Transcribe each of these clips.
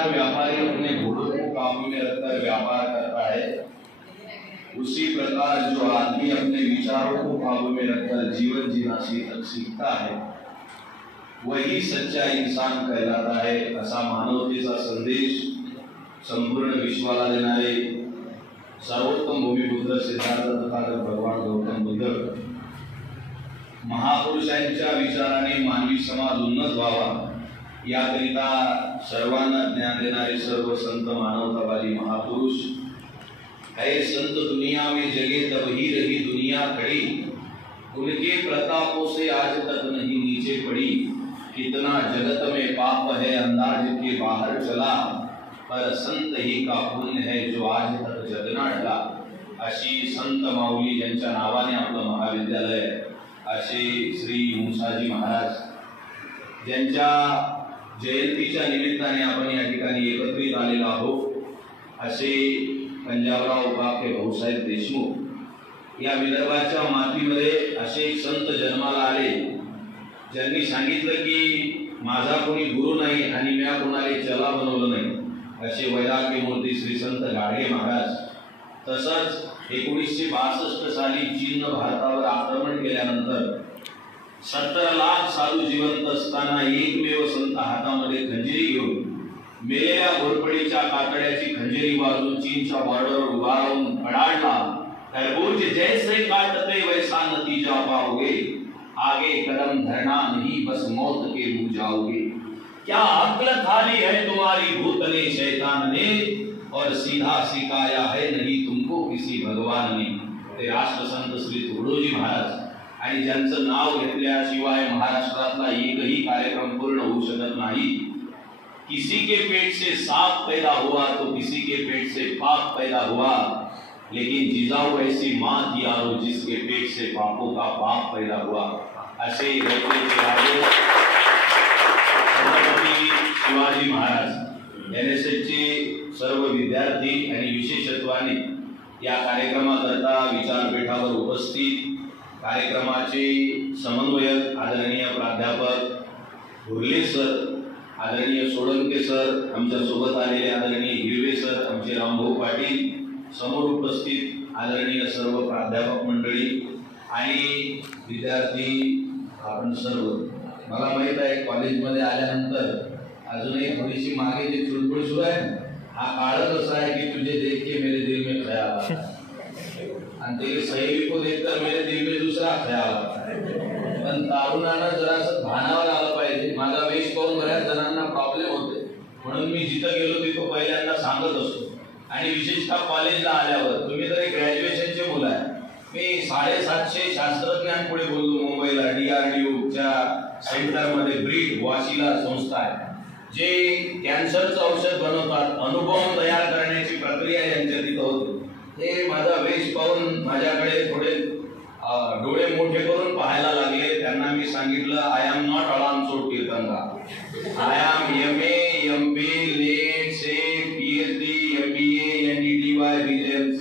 प्रकार व्यापारी अपने घोड़ों को काबू में रखकर व्यापार करता है, उसी प्रकार जो आदमी अपने विचारों को काबू में रखकर जीवन जीना सीखता है वही सच्चा इंसान कहलाता है, असा मानवतेचा संदेश संपूर्ण विश्वाला देणारे सर्वोत्तम भूमिपुत्र सिद्धार्थ तथागत भगवान गौतम बुद्ध महापुरुषांच्या विचाराने मानवी समाज उन्नत व्हावा याकरिता सर्वांना ज्ञान देणारे सर्व संत मानवतावादी महापुरुष है। संत दुनिया में जगे तब ही रही दुनिया खड़ी, उनके प्रतापों से आज तक नहीं नीचे पड़ी। कितना जगत में पाप है अंदाज के बाहर चला, पर संत ही का पुण्य है जो आज तक जग ना ढला। अशी संत माऊली ज्यांच्या नावाने आपलं महाविद्यालय, असे श्री मुसाजी महाराज ज्यांच्या जयंतीच्या निमित्ताने आपण या ठिकाणी एकत्रित आलेलो आहोत, असे पंजाबराव बापे भाऊसाहेब देशमुख या विदर्भाच्या मातीमध्ये असे एक संत जन्माला आले ज्यांनी सांगितलं की माझा कोणी गुरु नाही आणि मी कोणाला चला बनवलं नाही, असे वैराग्य मूर्ती श्री संत गाडगे महाराज। तसंच 1962 साली चीननं भारतावर आक्रमण केल्यानंतर 70 लाख साधू जिवंत असताना एकमेव संत हातामध्ये खंजिरी घेऊन मेलेल्या घोरपडीच्या कातड्याची खंजिरी वाजून चीनच्या बॉर्डरवर उभा राहून अडाडला। तरबूज जैसे काटते वैसा नतीजा पाओगे, आगे कदम धरना नहीं बस मौत के मुंह जाओगे। क्या अक्ल खाली है तुम्हारी भूतले शैतान ने, और सीधा सिखाया है नहीं तुमको किसी भगवान ने। ते राष्ट्रसंत श्री तुकडोजी महाराज आणि ज्यांचं नाव घेतल्याशिवाय महाराष्ट्रातला एकही कार्यक्रम पूर्ण होऊ शकत नाही। किसी के पेट से सांप पैदा हुआ तो किसी के पेट से पाप पैदा हुआ, लेकिन जिजाऊ ऐसी मां थी यारो जिसके पेट से पापों का पाप पैदा हुआ। असे छत्रपती शिवाजी महाराज एनएसएसचे सर्व विद्यार्थी आणि विशेषत्वाने या कार्यक्रमाकरता विचारपीठावर उपस्थित कार्यक्रमाचे समन्वयक आदरणीय प्राध्यापक भुर्ले सर, आदरणीय सोळंके सर, आमच्या सोबत आलेले आदरणीय हिरवे सर, आमचे रामभाऊ पाटील, समोर उपस्थित आदरणीय सर्व प्राध्यापक मंडळी आणि विद्यार्थी आपण सर्व। मला माहित आहे कॉलेजमध्ये आल्यानंतर अजूनही थोडीशी मागे जी चुळबुळ सुरू आहे, हा काळच असा आहे की तुझे देख के मेरे दिल में ख्याल आता है आणि तेरे सहेली को देखकर मेरे दिल में दूसरा ख्याल आता है। पण तरुणांना जरासं भानावर आलं पाहिजे। माझा वेश पाहून बऱ्याच जणांना प्रॉब्लेम होते, म्हणून मी जिथं गेलो तिथं पहिल्यांदा सांगत असतो आणि विशेषतः कॉलेजला आल्यावर तुम्ही तरी ग्रॅज्युएशनचे मुलं आहे, मी 750 शास्त्रज्ञां पुढे बोललो मुंबईला DRDOच्या सेंटरमध्ये ब्रीड वाशिला संस्था आहे जे कॅन्सरचं औषध बनवतात, अणुबॉम्ब तयार करण्याची प्रक्रिया यांच्या तिथं होती। हे माझा वेश पाहून माझ्याकडे थोडे डोळे मोठे करून पाहायला लागले। त्यांना मी सांगितलं आय एम नॉट अलामचोट कीर्तनगा, I am MA MP NET से PhD MBA NDTY BJMC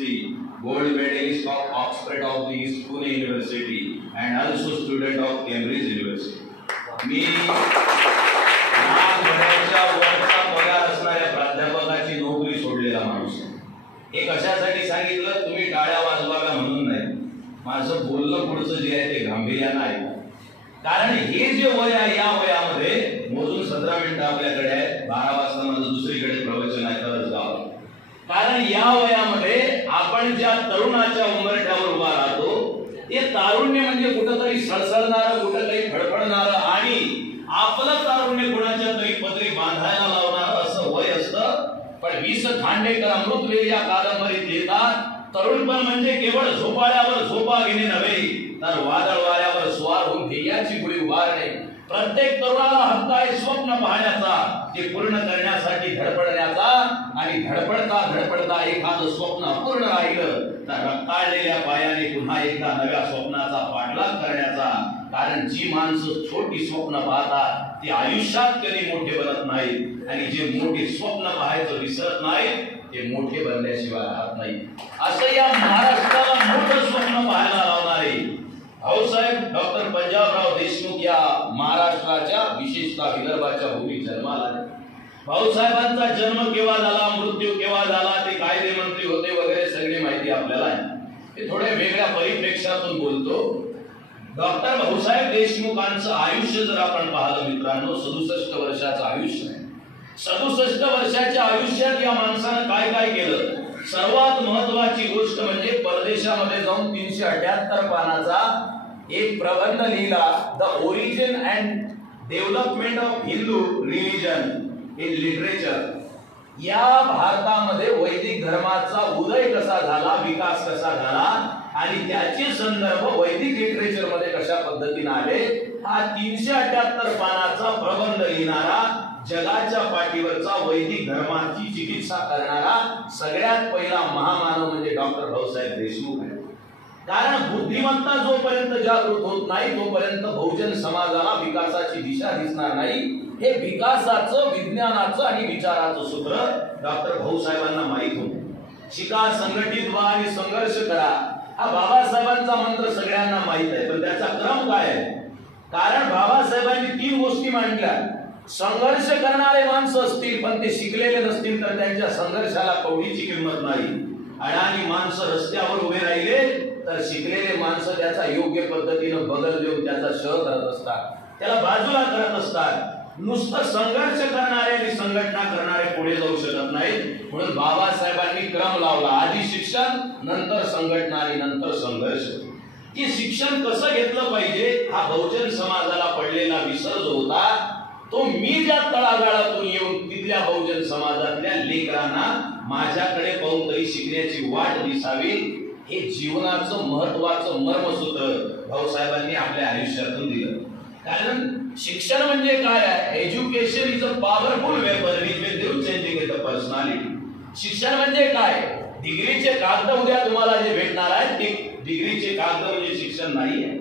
gold medalist of Oxford of the East Pune university and also student of Cambridge university. मी वरचा पगार असणाऱ्या प्राध्यापकाची नोकरी सोडलेला माणूस। एक अशासाठी सांगितलं तुम्ही टाळ्या वाजवाव्या म्हणून नाही, माझं बोलणं पुढचं जे आहे ते गांभीर्यानं आहे, कारण हे जे वय आहे या वयामध्ये मोजून 17 मिनिटं आपल्याकडे आहे, 12 वाजता माझं दुसरीकडे प्रवचन आहे खरंच गावात। कारण या वयामध्ये आपण ज्या तरुणाच्या उंबरठ्यावर उभा राहतो ते तारुण्य म्हणजे कुठंतरी सळसळणारं, कुठंतरी फडफडणारं आणि आपलं तारुण्य कुणाच्या तरी पदरी बांधायला लावणारं असं वय असतं। पण वीस खांडेकर अमृतवेल या कादंबरीत लिहितात तरुणपण म्हणजे केवळ झोपाळ्यावर झोपा घेणे नव्हे, तर वादळ वाऱ्यावर स्वार होऊन ध्येयाची गुढी उभारणे। प्रत्येक तरुणाला हक्क आहे स्वप्न पाहण्याचा, ते पूर्ण करण्यासाठी धडपडण्याचा आणि धडपडता धडपडता एखादं स्वप्न अपूर्ण राहिलं तर रक्ताळलेल्या पायाने पुन्हा एकदा नव्या स्वप्नाचा पाठलाग करण्याचा। कारण जी माणसं छोटी स्वप्न पाहतात ते आयुष्यात कधी मोठे बनत नाहीत आणि जे मोठे स्वप्न पाहायचं विसरत नाहीत ते मोठे बनल्याशिवाय राहत नाही। असं या महाराष्ट्राला मोठं स्वप्न पाहायला लावणारे भाऊसाहेब डॉक्टर पंजाबराव देशमुख या महाराष्ट्राच्या विशेषतः विदर्भाच्या भूमी जन्माला आले। भाऊसाहेबांचा जन्म केव्हा झाला, मृत्यू केव्हा झाला, ते कायदे मंत्री होते वगैरे सगळी माहिती आपल्याला आहे. ते थोड्या वेगळ्या परिप्रेक्षातून बोलतो. डॉक्टर भाऊसाहेब देशमुखांचं आयुष्य जर आपण पाहिलं मित्रांनो, 67 वर्षाचं आयुष्य आहे. 67 वर्षाच्या आयुष्यात या माणसानं काय काय केलं. सर्वात महत्वाची गोष्ट म्हणजे परदेशामध्ये जाऊन 378 पानाचा एक प्रबंध लिहिला, the origin and development of Hindu religion in literature. या भारतामध्ये वैदिक धर्माचा उदय कसा झाला, विकास कसा झाला आणि त्याचे संदर्भ वैदिक लिटरेचर मध्ये कशा पद्धतीने आले, हा 378 पानाचा प्रबंध लिहिणारा, जगाच्या पाठीवरचा वैदिक धर्माची चिकित्सा करणारा सगळ्यात पहिला महामानव म्हणजे डॉक्टर भाऊसाहेब देशमुख आहे. कारण बुद्धिमत्ता जोपर्यंत जागृत होत नाही तोपर्यंत बहुजन समाजाला विकासाची दिशा दिसणार नाही. हे विकासाचं, विज्ञानाचं आणि विचाराचं सूत्र डॉक्टर भाऊसाहेबांना माहित होते. शिका, संघटित व्हा आणि संघर्ष करा, हा बाबासाहेबांचा मंत्र सगळ्यांना माहित आहे. पण त्याचा क्रम काय आहे? कारण बाबासाहेबांनी 3 गोष्टी मांडल्या. संघर्ष करणारे माणसं असतील पण ते शिकलेले नसतील तर त्यांच्या संघर्षाला कवडीची किंमत नाही. अडाणी माणसं रस्त्यावर उभे राहिले तर शिकलेले माणसं त्याचा योग्य पद्धतीने बदल देऊन त्याचा शह करत असतात, त्याला बाजूला करत असतात. नुसतं संघर्ष करणारे आणि संघटना करणारे पुढे जाऊ शकत नाहीत. म्हणून बाबासाहेबांनी क्रम लावला, आधी शिक्षण, नंतर संघटना आणि नंतर संघर्ष. की शिक्षण कसं घेतलं पाहिजे हा बहुजन समाजाला पडलेला विसर जो होता तो मी ज्या तळागाळातून येऊन तिथल्या बहुजन समाजातल्या लेकरांना माझ्याकडे पाहून तरी शिकण्याची वाट दिसावी, हे जीवनाचं महत्वाचं मर्मसूत्र भाऊसाहेबांनी आपल्या आयुष्यातून दिलं. कारण शिक्षण म्हणजे काय आहे? Education is a powerful weapon which will do changing the personality. शिक्षण म्हणजे काय? डिग्रीचे कागद उद्या तुम्हाला जे भेटणार आहे ते डिग्रीचे कागद म्हणजे शिक्षण नाही आहे.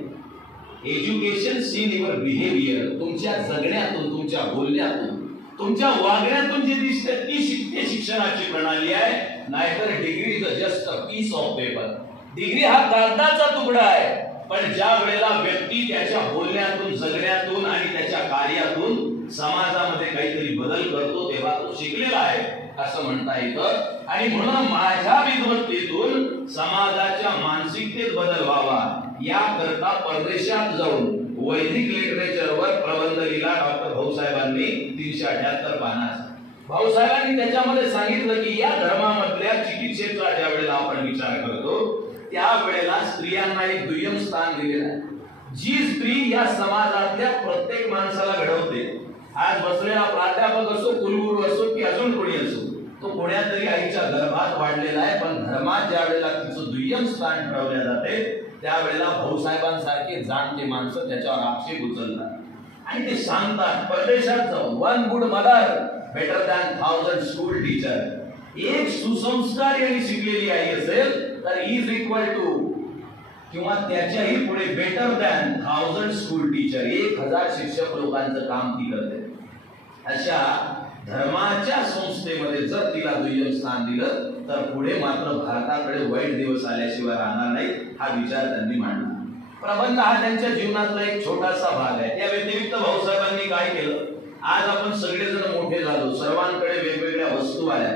एज्युकेशन सीन युअर बिहेवियर, तुमच्या जगण्यातून, तुमच्या बोलण्यातून, तुमच्या वागण्यातून जे दिसते ती शिक्षणाची प्रणाली आहे. नाहीतर degree is just a piece of paper. Degree हा कागदाचा तुकडा आहे. पण ज्या वेळेला व्यक्ती त्याच्या बोलण्यातून, जगण्यातून आणि त्याच्या कार्यातून समाजामध्ये काहीतरी बदल करतो तेव्हा तो शिकलेला आहे असं म्हणता येतं. आणि म्हणून माझ्या विद्वत्तेतून समाजाच्या मानसिकतेत बदल व्हावा याकरता परदेशात जाऊन वैदिक लिटरेचरवर प्रबंध लिहिला डॉक्टर भाऊसाहेबांनी 378 पानाचा. भाऊसाहेबांनी त्याच्यामध्ये सांगितलं की या धर्मामधल्या चिकित्सेचा ज्या वेळेला आपण विचार करतो त्यावेळेला स्त्रियांना एक दुय्यम स्थान दिलेलं आहे. जी स्त्री या समाजातल्या प्रत्येक माणसाला घडवते. आज बसलेला प्राध्यापक असो, कुलगुरू असो की अजून कोणी असो, तो कोण्यातरी आईच्या गर्भात वाढलेला आहे. पण धर्मात ज्या वेळेला तिचं दुय्यम स्थान ठरवले जाते त्यावेळेला भाऊसाहेबांसारखे जाणते माणसं त्याच्यावर आक्षेप उचलतात आणि ते सांगतात परदेशात जाऊन, one good mother better than 1000 school teacher. एक सुसंस्कारी आणि शिकलेली आई असेल तर इज इक्वल टू किंवा त्याच्याही पुढे बेटर दॅन 1000 स्कूल टीचर, 1000 शिक्षक लोकांचं काम ती करते. अशा धर्माच्या संस्थेमध्ये जर तिला दुय्यम स्थान दिलं तर पुढे मात्र भारताकडे वाईट दिवस आल्याशिवाय राहणार नाही हा विचार त्यांनी मांडला. प्रबंध हा त्यांच्या जीवनातला एक छोटासा भाग आहे. त्या व्यतिरिक्त भाऊसाहेबांनी काय केलं? आज आपण सगळेजण मोठे झालो, सर्वांकडे वेगवेगळ्या वस्तू आल्या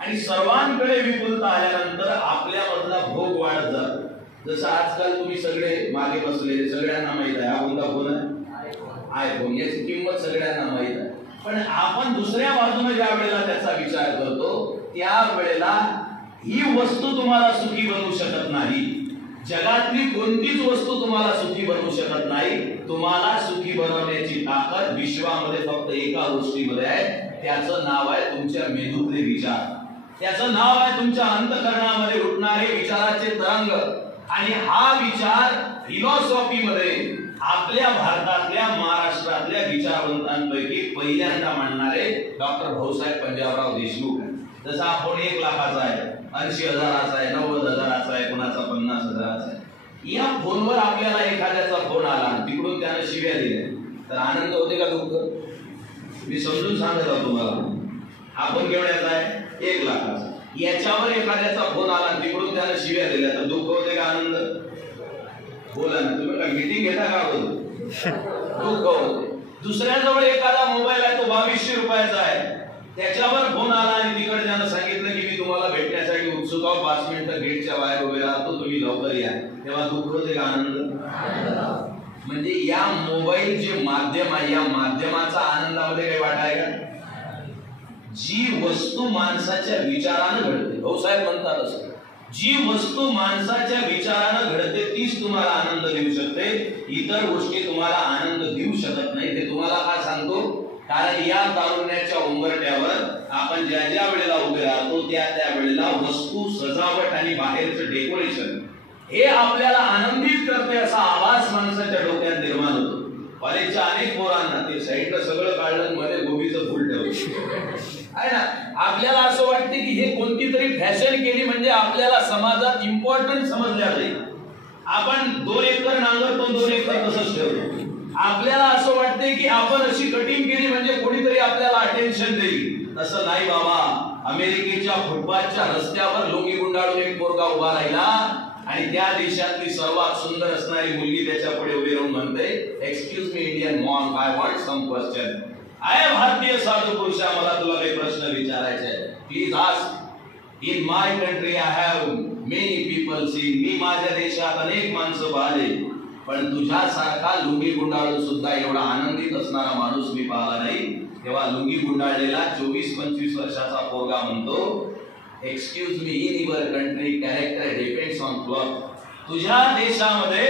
आणि सर्वांकडे विपुलता आल्यानंतर आपल्यामधला भोग वाढत जातो. जसं आजकाल तुम्ही सगळे मागे बसलेले सगळ्यांना माहित आहे हा कोणता फोन आहे? आयफोन. याची किंमत सगळ्यांना माहित आहे. पण आपण दुसऱ्या बाजूने ज्या वेळेला त्याचा विचार करतो त्यावेळेला ही वस्तू तुम्हाला सुखी बनवू शकत नाही. जगातली कोणतीच वस्तू तुम्हाला सुखी बनवू शकत नाही. तुम्हाला सुखी बनवण्याची ताकद विश्वामध्ये फक्त एका गोष्टीमध्ये आहे. त्याचं नाव आहे तुमच्या मेंदूतले विचार. त्याचं नाव आहे तुमच्या अंतःकरणामध्ये उठणारे विचाराचे तरंग. आणि हा विचार फिलॉसॉफीमध्ये आपल्या भारतातल्या, महाराष्ट्रातल्या विचारवंतांपैकी पहिल्यांदा मांडणारे डॉक्टर भाऊसाहेब पंजाबराव देशमुख. जसा आपण 1 लाखाचा आहे, 80,000चा आहे, 90,000चा आहे, कोणाचा 50,000चा आहे. या फोनवर आपल्याला एखाद्याचा फोन आला तिकडून त्यानं शिव्या दिल्या तर आनंद होते का दुःख? मी समजून सांगत आहोत तुम्हाला. हा फोन केवढ्याचा आहे? 1 लाखाचा. याच्यावर एखाद्याचा फोन आला तिकडून त्यानं शिव्या दिल्या तर दुःख होते का आनंद? बोला ना, तुम्ही काय मीटिंग घेता का? दुःख होते. दुसऱ्याजवळ एखादा मोबाईल आहे तो 2200 रुपयाचा आहे त्याच्यावर फोन आला आणि तिकडच्यानं सांगितलं की मी तुम्हाला भेटण्यासाठी उत्सुक आहो, 5 मिनिटं गेटच्या बाहेर उभे राहतो, तुम्ही लवकर या. तेव्हा दुःख होते का आनंद? म्हणजे या मोबाईल जे माध्यम आहे, या माध्यमाचा आनंदामध्ये काही वाटा आहे का? जी वस्तू माणसाच्या विचारानं घडते, भाऊसाहेब म्हणतात असं, जी वस्तू माणसाच्या विचारानं घडते तीच तुम्हाला आनंद देऊ शकते, इतर गोष्टी तुम्हाला आनंद देऊ शकत नाही. ते तुम्हाला का सांगतो? कारण या तारुण्याच्या उंबरठ्यावर आपण ज्या ज्या वेळेला उभे राहतो त्या त्या वेळेला वस्तू, सजावट आणि बाहेरचं डेकोरेशन हे आपल्याला आनंदित करते असा आवाज माणसाच्या डोक्यात निर्माण होतो. कॉलेजच्या अनेक पोरांना ते साईडला सगळं काढलं, मध्ये गोबीचं फुल ठेवलं आहे ना. आपल्याला असं वाटते की हे कोणती तरी फॅशन केली म्हणजे आपल्याला समाजात इम्पॉर्टंट समजल्या जाईल. आपण 2 एकर नांगरतो, 2 एकर तसंच ठेवतो. आपल्याला असं वाटते की आपण अशी कटिंग केली म्हणजे कोणीतरी आपल्याला अटेन्शन देईल. तसं नाही बाबा. अमेरिकेच्या फुटपाथच्या रस्त्यावर लोंगी गुंडाळून एक पोरगा उभा राहिला आणि त्या देशातली सर्वात सुंदर असणारी मुलगी त्याच्या पुढे उभी राहून म्हणते, excuse me Indian mom, I want some question. आहे भारतीय साधू पुरुषा, मला तुला काही प्रश्न विचारायचे आहे, please ask. In my country I have many people seen. मी माझ्या देशात अनेक माणसं पाहिले, पण तुझ्यासारखा लुंगी गुंडाळून सुद्धा एवढा आनंदित असणारा माणूस मी पाहिला नाही. तेव्हा लुंगी गुंडाळलेला 24-25 वर्षाचा पोरगा म्हणतो, excuse me, in your country character depends on cloth. तुझ्या देशामध्ये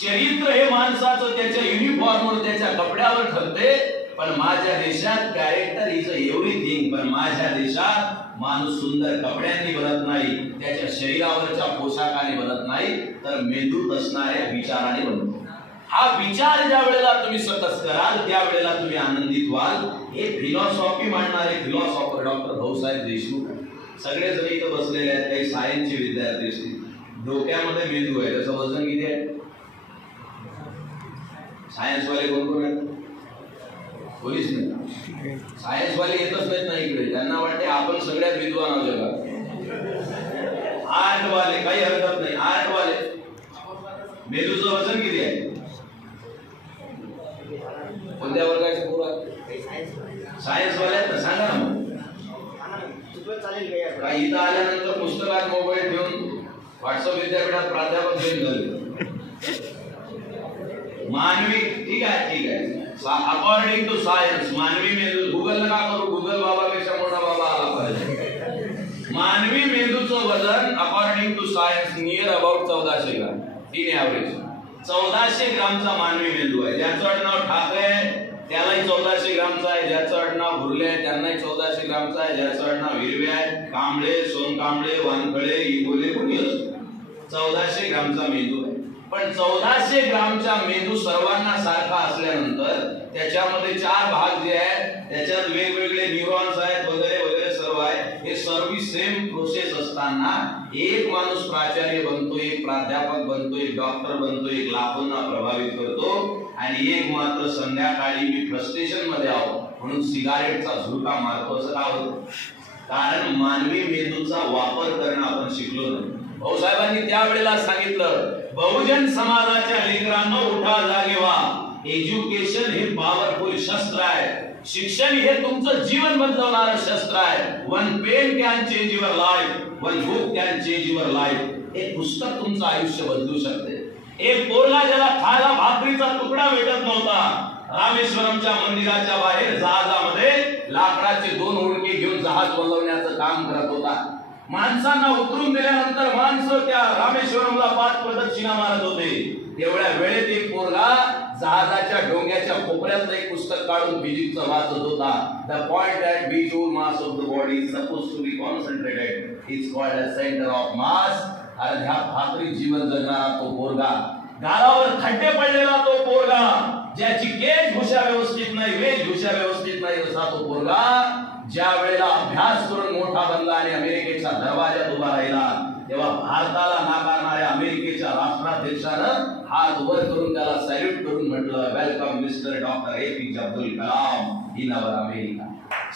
चरित्र हे माणसाचं त्याच्या युनिफॉर्मवर, त्याच्या कपड्यावर ठरते, पण माझ्या देशात कॅरेक्टर इज एव्हरीथिंग. पण माझ्या देशात माणूस सुंदर कपड्यांनी बनत नाही, त्याच्या शरीरावरच्या पोशाखाने बनत नाही, तर मेंदूत असणाऱ्या विचाराने बनतो. हा विचार ज्या वेळेला तुम्ही सतत कराल त्या वेळेला तुम्ही आनंदित व्हाल. हे फिलॉसॉफी मांडणारे फिलॉसॉफर डॉक्टर भाऊसाहेब देशमुख. सगळे जण इथं बसलेले आहेत, काही सायन्सचे विद्यार्थी असतील. डोक्यामध्ये मेंदू आहे, त्याचं वजन किती आहे? सायन्स वाले कोण कोण आहेत? पोलीस नाही. सायन्स वाले येतच नाहीत ना इकडे, त्यांना वाटते आपण सगळ्यात विद्वान आहोत जगात. आर्ट वाले काही हरकत नाही, आर्ट वाले मेंदूचं वजन किती आहे? कोणत्या वर्गाचे पोरं? सायन्स वाले सांगा ना मग. इथं आल्यानंतर पुस्तकात मोबाईल ठेवून व्हॉट्सअप विद्यापीठात प्राध्यापक जॉईन झाले. मानवी ठीक आहे. अकॉर्डिंग टू सायन्स मानवी मेंदू, गुगल नका करू, गुगल बाबापेक्षा मोठा बाबा आला पाहिजे. मानवी मेंदूचं वजन according to science near about 1400 gram. In average 1400 ग्रामचा मानवी मेंदू आहे. ज्याचं आडनाव ठाकरे त्यालाही 1400 ग्रामचा आहे, ज्याचं आडनाव भुरले त्यांनाही 1400 ग्रामचा आहे, ज्याचं आडनाव हिरवे आहे, कांबळे, सोनकांबळे, वानखळे, इगोले कोणी असो, 1400 ग्रामचा मेंदू आहे. पण 1400 ग्रामचा मेंदू सर्वांना सारखा असल्यानंतर त्याच्यामध्ये 4 भाग जे आहेत त्याच्यात वेगवेगळे न्यूरॉन्स आहेत वगैरे वगैरे सर्व आहे. हे सर्व सेम प्रोसेस असताना एक माणूस प्राचार्य बनतो, एक प्राध्यापक बनतो, एक डॉक्टर बनतो, एक लाखोंना प्रभावित करतो आणि एक मात्र संध्याकाळी मी फ्रस्ट्रेशन मध्ये आहो म्हणून सिगारेटचा झुरका मारतो. असं का होतं? कारण मानवी मेंदूचा वापर करणं आपण शिकलो नाही. भाऊसाहेबांनी त्यावेळेला सांगितलं, बहुजन समाजाच्या लेकरांनो उठा जागे व्हा. एज्युकेशन हे पॉवरफुल शस्त्र आहे. शिक्षण हे तुमचं जीवन बदलवणारं शस्त्र आहे. One pen can change your life, one book can change your life. एक पुस्तक तुमचं आयुष्य बदलू शकते. एक पोरगा ज्याला खायला भाकरीचा तुकडा भेटत नव्हता, रामेश्वरमच्या मंदिराच्या बाहेर जहाजामध्ये लाकडाचे 2 ओळखे घेऊन जहाज बनवण्याचं काम करत होता. माणसांना उतरून दिल्यानंतर माणसं त्या रामेश्वरमला 5 प्रदक्षिणा मारत होते. तेवढ्या वेळेत एक पोरगा जहाजाच्या डोंग्याच्या कोपऱ्यात एक पुस्तक काढून फिजिक्सचं वाचत होता. The point at which all mass of the body is supposed to be concentrated is called as center of mass. अर्ध्या भाकरी जीवन जगणारा तो पोरगा, गालावर खड्डे पडलेला तो पोरगा, ज्याची वेशभूषा व्यवस्थित नाही, वेशभूषा व्यवस्थित नाही असा तो पोरगा ज्या वेळेला अभ्यास करून मोठा बनला आणि अमेरिकेच्या दरवाज्यात उभा राहिला, तेव्हा भारताला नाकारणाऱ्या अमेरिकेच्या राष्ट्राध्यक्षानं हात वर करून त्याला सॅल्यूट करून म्हटलं, welcome mister doctor APJ Abdul Kalam in our America.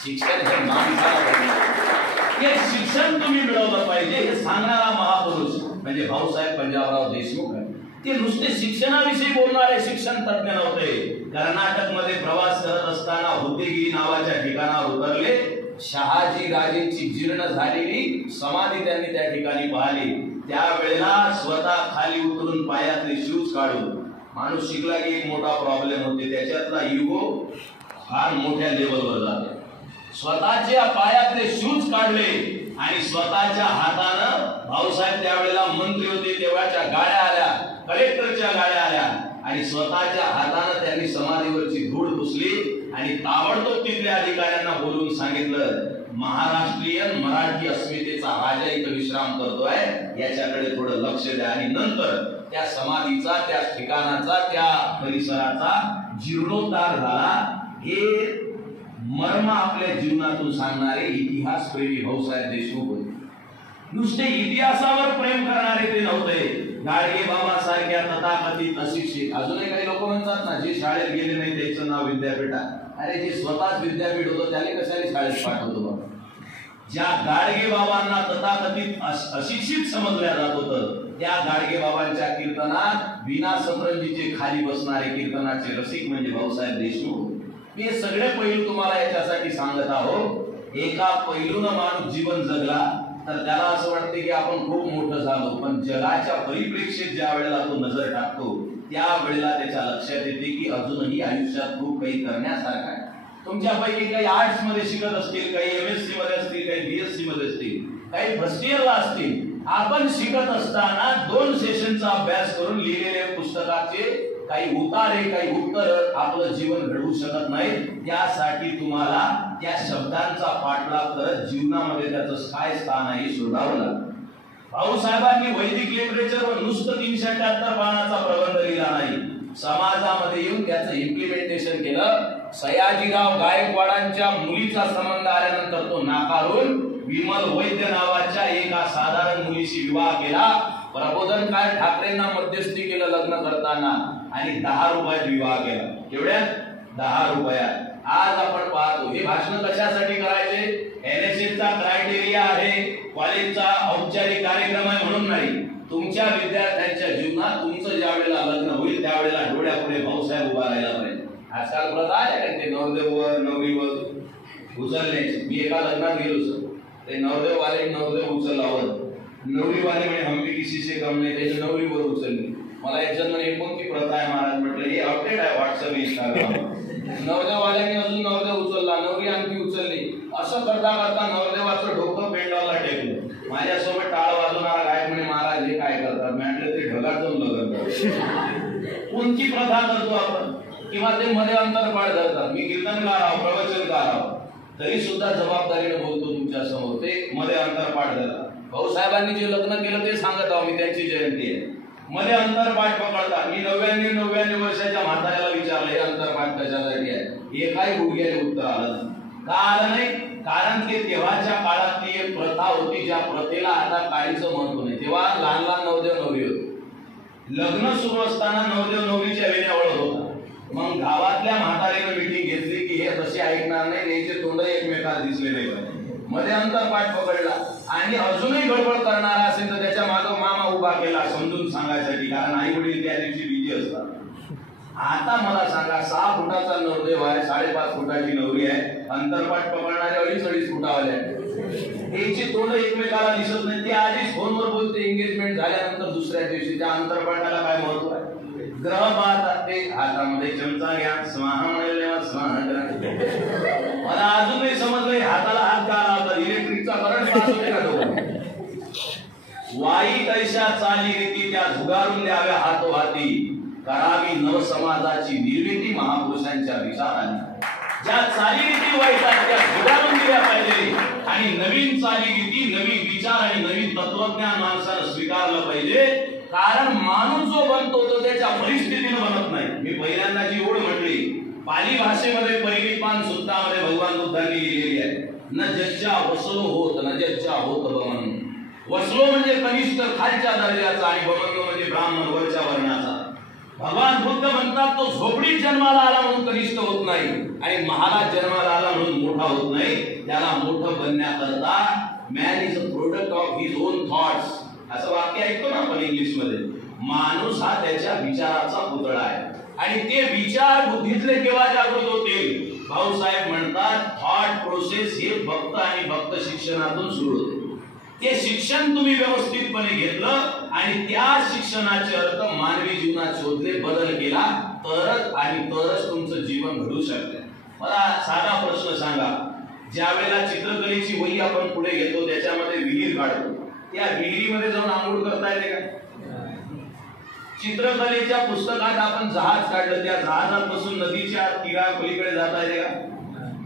शिक्षण हे माणसाला, हे शिक्षण तुम्ही मिळवलं पाहिजे हे सांगणारा महापुरुष म्हणजे भाऊसाहेब पंजाबराव देशमुख आहे. ते नुसते शिक्षणाविषयी बोलणारे शिक्षण तज्ञ नव्हते. कर्नाटक मध्ये प्रवास करत असताना हुद्देगिरी नावाच्या ठिकाणावर उतरले शहाजी राजेंची जीर्ण झालेली समाधी त्यांनी त्या ठिकाणी पाहिली। त्यावेळेला स्वतः खाली उतरून पायातले शूज काढून, माणूस शिकला की एक मोठा प्रॉब्लेम होते, त्याच्यातला इगो फार मोठ्या लेवलवर जाते। स्वतःच्या पायातले शूज काढले आणि स्वतःच्या हातानं, भाऊसाहेब त्यावेळेला मंत्री होते, तेव्हाच्या गाड्या आल्या, कलेक्टरच्या गाड्या आल्या आणि स्वतःच्या हातानं त्यांनी समाधीवरची धूळ पुसली आणि ताबडतोब तिथल्या अधिकाऱ्यांना बोलून सांगितलं, महाराष्ट्रीयन मराठी अस्मितेचा राजा इथं विश्राम करतोय, याच्याकडे थोडं लक्ष द्या। आणि नंतर त्या समाधीचा, त्या ठिकाणाचा, त्या परिसराचा जीर्णोद्धार झाला। हे मर्म आपल्या जीवनातून सांगणारे इतिहास प्रेमी भाऊसाहेब देशमुख होते। नुसते इतिहासावर प्रेम करणारे ते नव्हते। गाडगे बाबा सारख्या तथाकथित अशिक्षित, अजूनही काही लोक म्हणतात ना, जे शाळेत गेले नाही त्याचं नाव विद्यापीठ आहे। अरे जे स्वतःच विद्यापीठ होतं त्याने कशाने शाळेत पाठवतो बाबा? ज्या गाडगे बाबांना तथाकथित अशिक्षित समजल्या जात होतं, त्या गाडगे बाबांच्या कीर्तनात विना सतरंजीचे खाली बसणारे कीर्तनाचे रसिक म्हणजे भाऊसाहेब देशमुख। मी सगळे पैलू तुम्हाला याच्यासाठी सांगत आहोत। एका पैलूनं माणूस जीवन जगला तर त्याला असं वाटते की आपण खूप मोठं झालो, पण जगाच्या परिप्रेक्षित ज्या वेळेला तो नजर टाकतो त्या वेळेला त्याच्या लक्षात येते की अजूनही आयुष्यात खूप काही करण्यासारखं आहे। तुमच्यापैकी काही आर्ट्स मध्ये शिकत असतील, काही MSc मध्ये असतील, काही BSc मध्ये असतील, काही फर्स्ट इयरला असतील। आपण शिकत असताना 2 सेशनचा अभ्यास करून लिहिलेले पुस्तकाचे काही उतारे, काही उत्तर आपलं जीवन घडवू शकत नाही। त्यासाठी तुम्हाला त्या शब्दांचा पाठलाग करत जीवनामध्ये त्याचं काय स्थान आहे शोधावं लागतं। भाऊसाहेबांनी वैदिक लिटरेचरवर नुसतं 378 पानाचा प्रबंध लिहिला नाही, समाजामध्ये येऊन त्याचं इम्प्लिमेंटेशन केलं। सयाजीराव गायकवाडांच्या मुलीचा संबंध आल्यानंतर तो नाकारून विमल वैद्य नावाच्या एका साधारण मुलीशी विवाह केला। प्रबोधनकार ठाकरेंना मध्यस्थी केलं लग्न करताना आणि 10 रुपयात विवाह केला। केवढ्यात? 10 रुपयात। आज आपण पाहतो हे भाषण कशासाठी करायचे? NSSचा क्रायटेरिया आहे, कॉलेजचा औपचारिक कार्यक्रम आहे म्हणून नाही। तुमच्या विद्यार्थ्यांच्या जीवनात तुमचं ज्या वेळेला लग्न होईल त्यावेळेला डोळ्यापुढे भाऊसाहेब उभा राहायला पाहिजे। आजकाल प्रथा आहे का ते नवरदेवर नवरीवर उचलण्याची। मी एका लग्नात गेलो सर, ते नवरदेववाले नवरदेव उचललावर, नवरीवाले म्हणे हम भी किसी से कम नहीं, त्याची नवरीवर उचलली। मला एक जण म्हणे कोणती प्रथा आहे महाराज? म्हटलं हे अपडेट आहे व्हॉट्सअप इंस्टाग्राम। नवरदेववाल्याने अजून नवरदेव उचलला, नवरी आणखी उचलली, असं करता करता नवरदेवाचं डोकं पेंडॉलला टेकलं। माझ्यासोबत टाळ वाजवणारा गायक म्हणे महाराज हे काय करतात? म्हटलं ते ढगात जाऊन लग्न करतात। कोणती प्रथा करतो आपण? किंवा ते मध्ये अंतरपाठ धरतात। मी कीर्तनकार आहो, प्रवचनकार आहो, तरी सुद्धा जबाबदारीने बोलतो तुमच्या समोर, ते मध्ये अंतरपाठ धरतात। भाऊसाहेबांनी जे लग्न केलं ते सांगत आहो मी, त्यांची जयंती आहे। मध्ये अंतरपाठ पकडतात। मी 99 वर्षाच्या म्हाताऱ्याला विचारलं हे अंतरपाठ कशासाठी आहे? एकाही गुडघ्याने उत्तर आलं नाही। का आलं नाही? कारण ते तेव्हाच्या काळातली एक प्रथा होती, ज्या प्रथेला आता काळीचं महत्व नाही। तेव्हा लहान लहान नवरदेव नवरी होते, लग्न सुरू असताना नवरदेव नवरीच्या वेण्यावळ होता। मग गावातल्या म्हातारीने मीटिंग घेतली की हे तसे ऐकणार नाही, याचे तोंड एकमेकाला दिसले नाही पाहिजे। मध्ये अंतरपाठ पकडला आणि अजूनही गडबड करणारा असेल तर त्याच्या मागं मामा उभा केला समजून सांगायसाठी, कारण आई वडील त्या दिवशी बिझी असतात। आता मला सांगा 6 फुटाचा नवरदेव आहे, 5.5 फुटाची नवरी आहे, अंतरपाठ पकडणारे 2.5 फुटावाले आहेत। याची तोंड एकमेकाला दिसत नाही, ते आधीच फोनवर बोलते। एंगेजमेंट झाल्यानंतर दुसऱ्या दिवशी त्या अंतरपाठाला काय महत्व आहे? ग्रह पाहतात ते, हातामध्ये चमचा घ्या, स्वाहा म्हणेल स्वाहा करा। मला अजूनही समजलंय हाताला हात का लावतात, इलेक्ट्रिकचा करंट पास होते का डोक्यात? वाईट ऐशा चाली रीती त्या झुगारून द्याव्या हातोहाती, करावी नव समाजाची निर्मिती महापुरुषांच्या विचाराने। ज्या चालीरीती वाईट आहेत त्या झुगारून दिल्या पाहिजे आणि नवीन चालीरीती, नवी विचार आणि नवीन तत्वज्ञान माणसानं स्वीकारलं पाहिजे। कारण माणूस जो बनतो तो त्याच्या परिस्थितीने बनत नाही। मी पहिल्यांदा जी ओढ म्हटली, पाली भाषेमध्ये परिनिप्पान सूत्रामध्ये भगवान बुद्धांनी लिहिलेली आहे, न जज्जा वसलो होत न जज्जा होत बमन। वसलो म्हणजे कनिष्ठ खालच्या दर्जाचा आणि बमन म्हणजे ब्राह्मण वरच्या वर्णाचा। भगवान बुद्ध म्हणतात तो झोपडीत जन्माला आला म्हणून कनिष्ठ होत नाही आणि महालात जन्माला आला म्हणून मोठा होत नाही। त्याला मोठं बनण्याकरता man is a product of his own thoughts, असं वाक्य ऐकतो ना आपण इंग्लिश मध्ये। माणूस हा त्याच्या विचाराचा पुतळा आहे आणि ते विचार बुद्धीतले केव्हा जागृत होतील? भाऊसाहेब म्हणतात थॉट प्रोसेस हे भक्त आणि भक्त शिक्षणातून सुरू होते. ते शिक्षण तुम्ही व्यवस्थितपणे घेतलं आणि त्या शिक्षणाचे अर्थ मानवी जीवनात शोधले, बदल केला तरच तुमचं जीवन घडू शकते. मला साधा प्रश्न सांगा, ज्या वेळेला चित्रकलेची वही आपण पुढे घेतो त्याच्यामध्ये विहीर काढतो, त्या विहिरीमध्ये जाऊन आंघोळ करता येते का? चित्रकलेच्या पुस्तकात आपण जहाज काढलं, त्या जहाजात बसून नदीच्या तीरापलीकडे जाता येते का?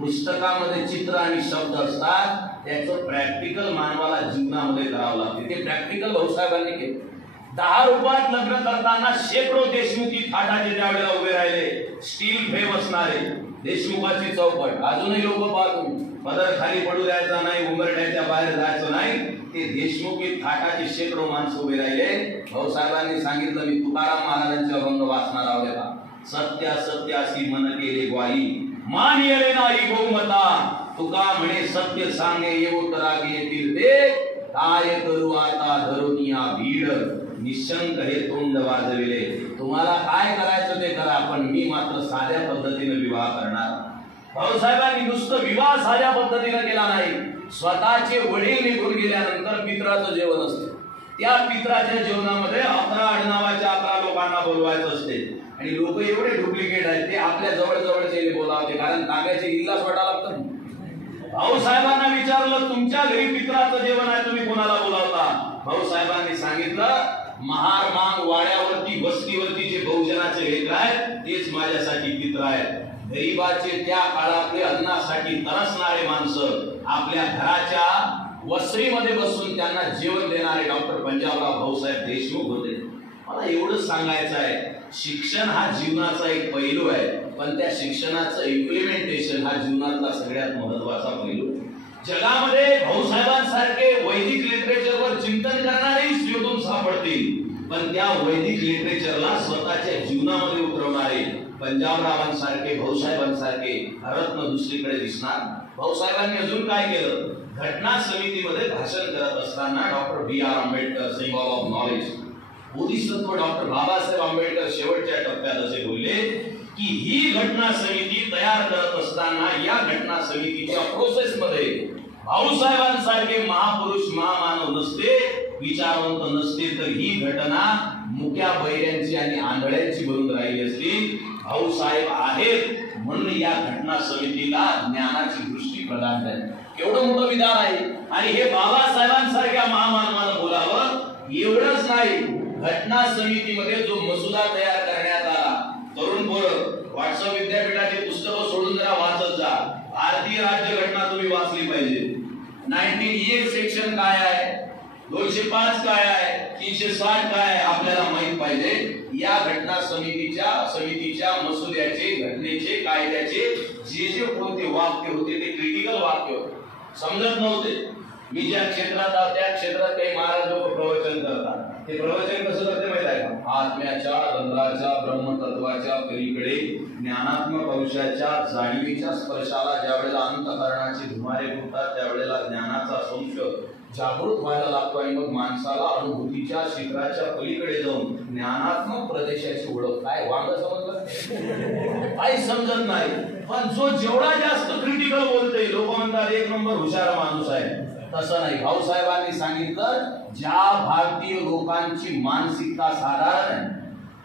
पुस्तकामध्ये चित्र आणि शब्द असतात, त्याचं प्रॅक्टिकल मानवाला जीवनामध्ये करावं लागते. ते प्रॅक्टिकल भाऊसाहेबांनी केलं. 10 रुपयात लग्न करताना शेकडो देशमुखी थाटाचे ज्या वेळेला उभे राहिले, स्टील फ्रेम असणारे देशमुखाची चौकट, अजूनही लोक पाहतो, पदर खाली पडू द्यायचा नाही, उंबरठ्याच्या बाहेर जायचं नाही, ते देशमुखी थाटाचे शेकडो माणसं उभे राहिले. भाऊसाहेबांनी सांगितलं, मी तुकाराम महाराजांचे अभंग वाचणार आहोत का? सत्य सत्यासी मन केले ग्वाही, मान येले नाही बहुमता, तुका म्हणे सत्य सांगे येवो तरागे येतील ते, काय करू आता धरुनिया भीड, निशंक हे तोंड वाजविले. तुम्हाला काय करायचं ते करा, पण मी मात्र साध्या पद्धतीने विवाह करणार. भाऊसाहेबांनी नुसतं विवाह साध्या पद्धतीने केला नाही, स्वतःचे वडील निघून गेल्यानंतर पित्राचं जेवण असते, त्या पित्राच्या जेवणामध्ये 11 आडनावाच्या 11 लोकांना बोलवायचं असते. आणि लोक एवढे डुप्लिकेट आहेत, ते आपल्या जवळचे बोलावते, कारण तांब्याचे इल्लास वाटा लागतं. भाऊसाहेबांना विचारलं, तुमच्या घरी पित्राचं जेवण आहे, तुम्ही कोणाला बोलावता? भाऊसाहेबांनी सांगितलं, महार मांग वाड्यावरती वस्तीवरती जे बहुजनाचे लेकर आहेत तेच माझ्यासाठी पित्र आहेत. गरीबाचे त्या काळातले अन्नासाठी तरसणारे माणसं आपल्या घराच्या वसरीमध्ये बसून त्यांना जेवण देणारे डॉक्टर पंजाबराव भाऊसाहेब देशमुख होते. मला एवढंच सांगायचं आहे, शिक्षण हा जीवनाचा एक पैलू आहे, पण त्या शिक्षणाचं इम्प्लिमेंटेशन हा जीवनातला सगळ्यात महत्वाचा पैलू. जगामध्ये भाऊसाहेबांसारखे वैदिक लिटरेचरवर चिंतन करणारे शोधून सापडतील, पण त्या वैदिक लिटरेचरला स्वतःच्या जीवनामध्ये उतरवणारे पंजाबरावांसारखे, भाऊसाहेबांसारखे रत्न दुसरीकडे दिसणार. भाऊसाहेबांनी अजून काय केलं? घटना समितीमध्ये भाषण करत असताना doctor B.R. Ambedkar, symbol of knowledge, Bodhisattva doctor Babasaheb Ambedkar शेवटच्या टप्प्यात असे बोलले की ही घटना समिती तयार करत असताना या घटना समितीच्या प्रोसेसमध्ये भाऊसाहेबांसारखे महापुरुष, महामानव नसते, विचारवंत नसते, तर ही घटना मुक्या बैऱ्यांची आणि आंधळ्यांची बनून राहिली असती. भाऊसाहेब आहेत म्हणून या घटना समितीला ज्ञानाची दृष्टी प्रदान झाली. केवढं मोठं विधान आहे. आणि हे बाबासाहेबांसारख्या महामानवाला बोलावं एवढंच नाही, घटना समितीमध्ये जो मसुदा तयार करण्यात आला, तरुण पोरं व्हॉट्सअप विद्यापीठाचे पुस्तकं सोडून जरा वाचत जा. भारतीय राज्यघटना तुम्ही वाचली पाहिजे. 19A सेक्शन काय आहे, 205 काय आहे, 360 काय आहे आपल्याला माहित पाहिजे. या घटना समितीच्या मसुद्याचे, घटनेचे, कायद्याचे जे कोणते वाक्य होते ते क्रिटिकल वाक्य होते, समजत नव्हते. मी ज्या क्षेत्रात आहोत त्या क्षेत्रात काही महाराज लोक प्रवचन करतात. ते प्रवचन कसं करते माहित आहे का? आत्म्याच्या, रंध्राच्या, ब्रह्मतत्वाच्या पलीकडे ज्ञानात्मक अंशाच्या जाणीवीच्या स्पर्शाला ज्यावेळेला अंतःकरणाचे धुमारे फुटतात त्यावेळेला ज्ञानाचा संश जागृत व्हायला लागतो आणि मग माणसाला अनुभूतीच्या शिखराच्या पलीकडे जाऊन ज्ञानात्मक प्रदेशाची ओळख. काय वांग समजलं? काही समजत नाही. पण जो जेवढा जास्त क्रिटिकल बोलतोय, लोक म्हणतात एक नंबर हुशार माणूस आहे. तसं नाही. भाऊसाहेबांनी सांगितलं, ज्या भारतीय लोकांची मानसिकता साधारण आहे,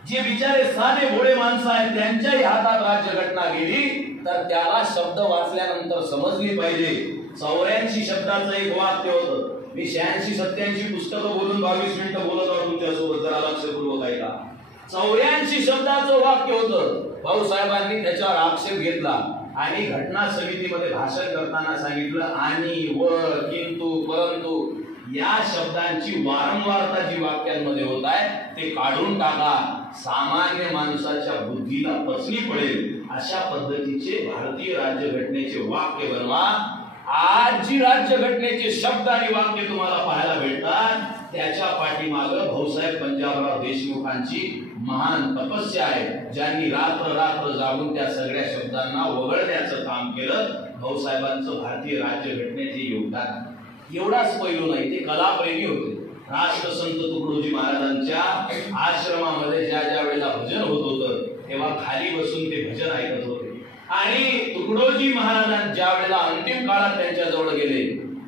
जे बिचारे साधे भोळे माणसं आहेत, त्यांच्याही हातात राज्यघटना गेली तर त्याला शब्द वाचल्यानंतर समजली पाहिजे. 84 शब्दाचं एक वाक्य होतं. मी 86-87 पुस्तकं बोलून 22 मिनिटं बोलत आहोत तुमच्यासोबत, जरा लक्षपूर्वक ऐका. 84 शब्दाचं वाक्य होतं. भाऊसाहेबांनी त्याच्यावर आक्षेप घेतला आणि घटना समितीमध्ये भाषण करताना सांगितलं, आणि, व, किंतु, परंतु या शब्दांची वारंवारता जी वाक्यांमध्ये होत आहे ते काढून टाका. सामान्य माणसाच्या बुद्धीला पचनी पडेल अशा पद्धतीचे भारतीय राज्यघटनेचे वाक्य बनवा. आज जी राज्यघटनेचे शब्द आणि वाक्य तुम्हाला पाहायला भेटतात त्याच्या पाठीमागं भाऊसाहेब पंजाबराव देशमुखांची महान तपस्या आहे, ज्यांनी रात्र जागून त्या सगळ्या शब्दांना वगळण्याचं काम केलं. भाऊसाहेबांचं भारतीय राज्यघटनेचे योगदान एवढाच पैलू नाही, ते कलाप्रेमी होते. राष्ट्रसंत तुकडोजी महाराजांच्या आश्रमामध्ये ज्या वेळेला भजन होत होतं तेव्हा खाली बसून ते भजन ऐकत होते. आणि तुकडोजी महाराज ज्या वेळेला अंतिम काळात त्यांच्या जवळ गेले,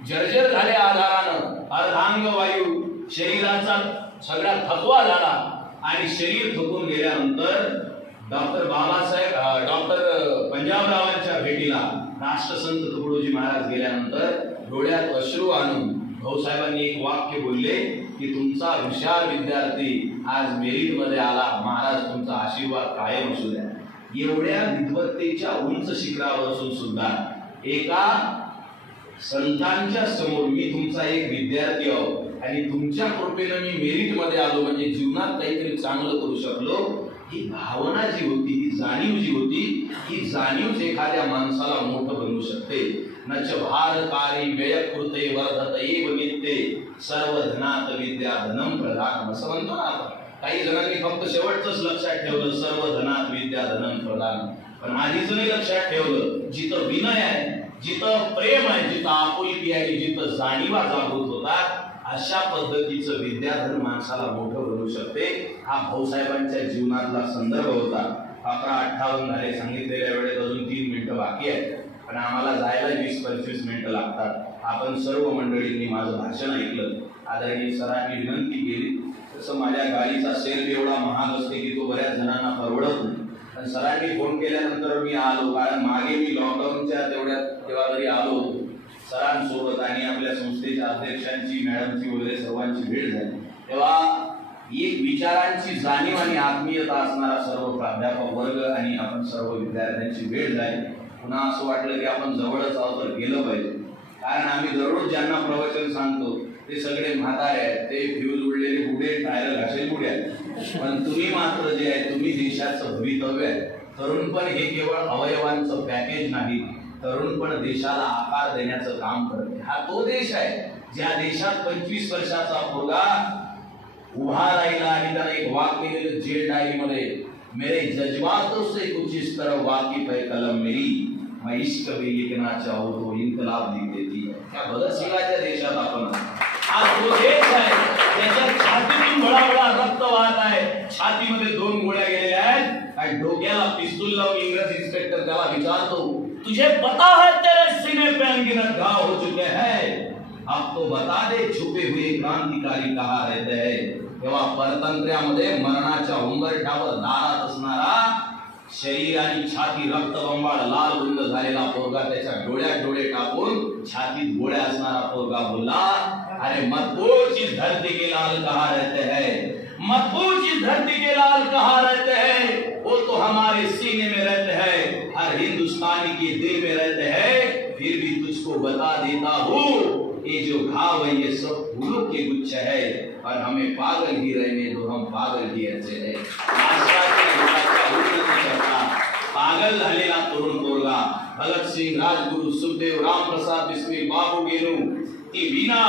जर्जर झाले आधारानं, अर्धांग वायू, शरीराचा सगळा थकवा झाला आणि शरीर थकून गेल्यानंतर डॉक्टर पंजाबरावांच्या भेटीला राष्ट्रसंत तुकडोजी महाराज गेल्यानंतर डोळ्यात अश्रू आणून भाऊसाहेबांनी एक वाक्य बोलले की तुमचा हुशार विद्यार्थी आज मेरिट मध्ये आला, महाराज तुमचा आशीर्वाद कायम असू द्या. एवढ्या विद्वत्तेच्या उंच शिखरावर असून सुद्धा एका संतांच्या समोर मी तुमचा एक विद्यार्थी आहो आणि तुमच्या कृपेने मी मेरिट मध्ये आलो म्हणजे जीवनात काहीतरी चांगलं करू शकलो, ही भावना जी होती, ही जाणीव जी होती, ही जाणीव एखाद्या माणसाला मोठं बनवू शकते. नच भारकारी व्ययकृते वर्धते नित्ये सर्व धनात विद्या धनम प्रधान असं म्हणतो ना आपण. काही जणांनी फक्त शेवटच लक्षात ठेवलं सर्व धनात विद्या धनम प्रधान, पण आधीच नाही लक्षात ठेवलं जिथं विनय आहे, जिथं प्रेम आहे, जिथं आपुलकी आहे, जिथं जाणीवा जागृत होतात अशा पद्धतीचं विद्याधर माणसाला मोठं बनवू शकते. हा भाऊसाहेबांच्या जीवनातला संदर्भ होता. 11:58 झाले, सांगितलेल्या वेळेत अजून 3 मिनिटं बाकी आहेत, पण आम्हाला जायला 20-25 मिनिटं लागतात. आपण सर्व मंडळींनी माझं भाषण ऐकलं. आदरणीय सरांनी विनंती केली, तसं माझ्या गाडीचा सेल एवढा महाग असते की तो बऱ्याच जणांना परवडत नाही, पण सरांनी फोन केल्यानंतर मी आलो, कारण मागे मी लॉकडाऊनच्या तेव्हा तरी आलो सरांसोबत आणि आपल्या संस्थेच्या अध्यक्षांची, मॅडमची वगैरे सर्वांची भेट झाली. तेव्हा एक विचारांची जाणीव आणि आत्मीयता असणारा सर्व प्राध्यापक वर्ग आणि आपण सर्व विद्यार्थ्यांची भेट झाली. पुन्हा असं वाटलं की आपण जवळच आहोत तर गेलं पाहिजे, कारण आम्ही दररोज ज्यांना प्रवचन सांगतो ते सगळे म्हातारे आहेत, ते फ्यूज उडलेले बुडे, टायर घासेल बुडे आहेत, पण तुम्ही मात्र जे आहे तुम्ही देशाचं भवितव्य आहे. तरुणपण हे केवळ अवयवांचं पॅकेज नाही, तरुणपण देशाला आकार देण्याचं काम करते. हा तो देश आहे ज्या देशात 25 वर्षाचा पोरगा उभा राहिला आणि त्याने एक वाक्य केलं जेल डायरी मध्ये, मेरे जज्बातों से कुछ इस तरह वाकिफ है कलम मेरी, मैं इश्क भी लिखना चाहूं तो इनकलाब लिख देती है. त्या भगतसिंगाच्या देशात आपण, हा तो देश आहे त्याच्या छातीतून भळाभळा रक्त वाहत आहे, छातीमध्ये 2 गोळ्या गेलेल्या आहेत आणि डोक्याला पिस्तूल लावून इंग्रज इन्स्पेक्टर त्याला विचारतो, तुझे पता है तेरे सीने पे अनगिनत घाव हो चुके हैं, अब तो बता दे छुपे हुए क्रांतिकारी कहाँ रहते हैं. तेव्हा परतंत्र्यामध्ये मरणाच्या उंबरठ्यावर दारात असणारा शरीर आणि छाती रक्तबंबाळ लाल रुंद झालेला पोरगा त्याच्या डोळ्यात डोळे टाकून छातीत गोळ्या असणारा पोरगा बोलला, अरे मत पूछ इस धरती के लाल कहाँ रहते हैं, मत पूछ इस धरती के लाल कहाँ रहते हैं, वो तो हमारे सीने में रहते हैं, हर हिंदुस्तानी के दिल में रहते हैं, फिर भी तुझको बता देता हूँ ये जो घाव है ये सब फूलों के गुच्छ है और हमें पागल ही रहने दो, हम पागल ही अच्छे हैं. पागल झालेला तरुण पोरगा भगतसिंग, राजगुरू, सुखदेव, रामप्रसाद बिस्मिल, बाबू गेनू, ती विना,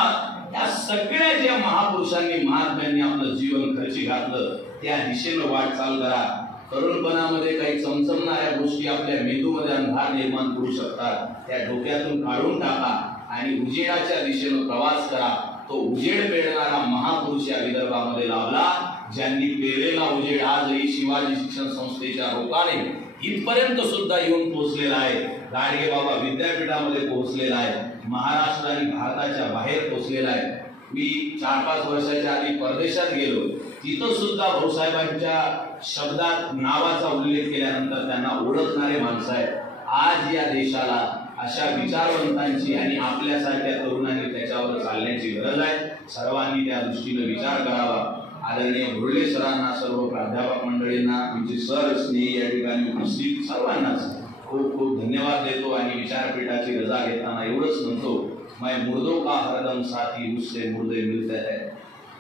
या सगळ्या ज्या महापुरुषांनी महात्म्यांनी आपलं जीवन खर्ची घातलं त्या दिशेनं वाटचाल करा. तरुणपणामध्ये काही चमचमणाऱ्या गोष्टी आपल्या मेंदूमध्ये अंधार निर्माण करू शकतात, त्या डोक्यातून काढून टाका आणि उजेडाच्या दिशेनं प्रवास करा. तो उजेड पेरणारा महापुरुष या विदर्भामध्ये लाभला, ज्यांनी पेरलेला उजेड आजही शिवाजी शिक्षण संस्थेच्या रोगाने इथपर्यंत सुद्धा येऊन पोहोचलेला आहे. गाडगे बाबा विद्यापीठामध्ये पोहोचलेला आहे, महाराष्ट्र आणि भारताच्या बाहेर पोहोचलेला आहे. मी 4-5 वर्षाच्या आधी परदेशात गेलो, तिथं सुद्धा भाऊसाहेबांच्या शब्दात नावाचा उल्लेख केल्यानंतर त्यांना ओळखणारे माणसं आहेत. आज या देशाला अशा विचारवंतांची आणि आपल्यासारख्या तरुणांनी त्याच्यावर चालण्याची गरज आहे. सर्वांनी त्या दृष्टीने विचार करावा. आदरणीय भुर्ले सरांना, सर्व प्राध्यापक मंडळींना, आमचे सर स्नेही या ठिकाणी उपस्थित सर्वांनाच खूप खूप धन्यवाद देतो आणि विचारपीठाची रजा घेताना एवढंच म्हणतो, मैं मुर्दों का हरदम साथी मुझसे मुर्दे मिलते हैं,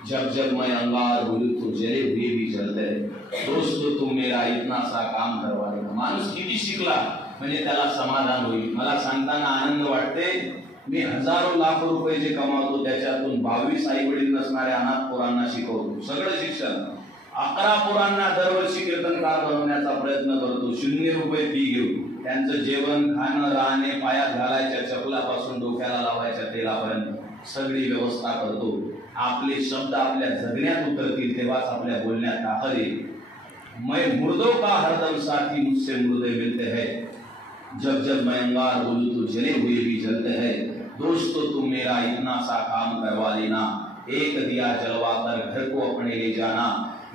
जब जब मैं अंगार बोलूं तो जले हुए भी जलते हैं, दोस्त तुम मेरा इतना सा काम करवा देना. माणूस किती शिकला म्हणजे त्याला समाधान होईल. मला सांगताना आनंद वाटते, मी हजारो लाखो रुपये जे कमावतो त्याच्यातून 22 आई वडील नसणाऱ्या अनाथ पोरांना शिकवतो. सगळं शिक्षण 11 पोरांना दरवर्षी कीर्तनकार बनवण्याचा प्रयत्न करतो. 0 रुपये फी घेऊ. त्यांचं जेवण, खाणं, राहणे, पायात घालायच्या चपलापासून डोक्याला लावायच्या तेलापर्यंत सगळी व्यवस्था करतो. आपले शब्द आपल्या जगण्यात उतरतील तेव्हाच आपल्या बोलण्यात ताकद येईल. मैं मुर्दों का हरदम साथी मुझसे मुर्दे मिलते हैं, जब जब मैं अंगार बोलूं तो जले हुए भी जलते हैं। दोस्तों तुम मेरा इतना सा काम करवा लेना, एक दिया जलवा कर घर को अपने ले जाना।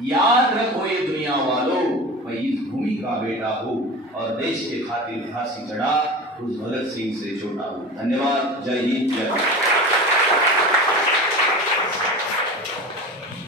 याद रखो ये दुनिया वालों, मैं इस भूमि का बेटा हूँ और देश के खातिर फांसी चढ़ा उस भगत सिंह से छोटा हूँ। धन्यवाद। जय हिंद, जय भारत।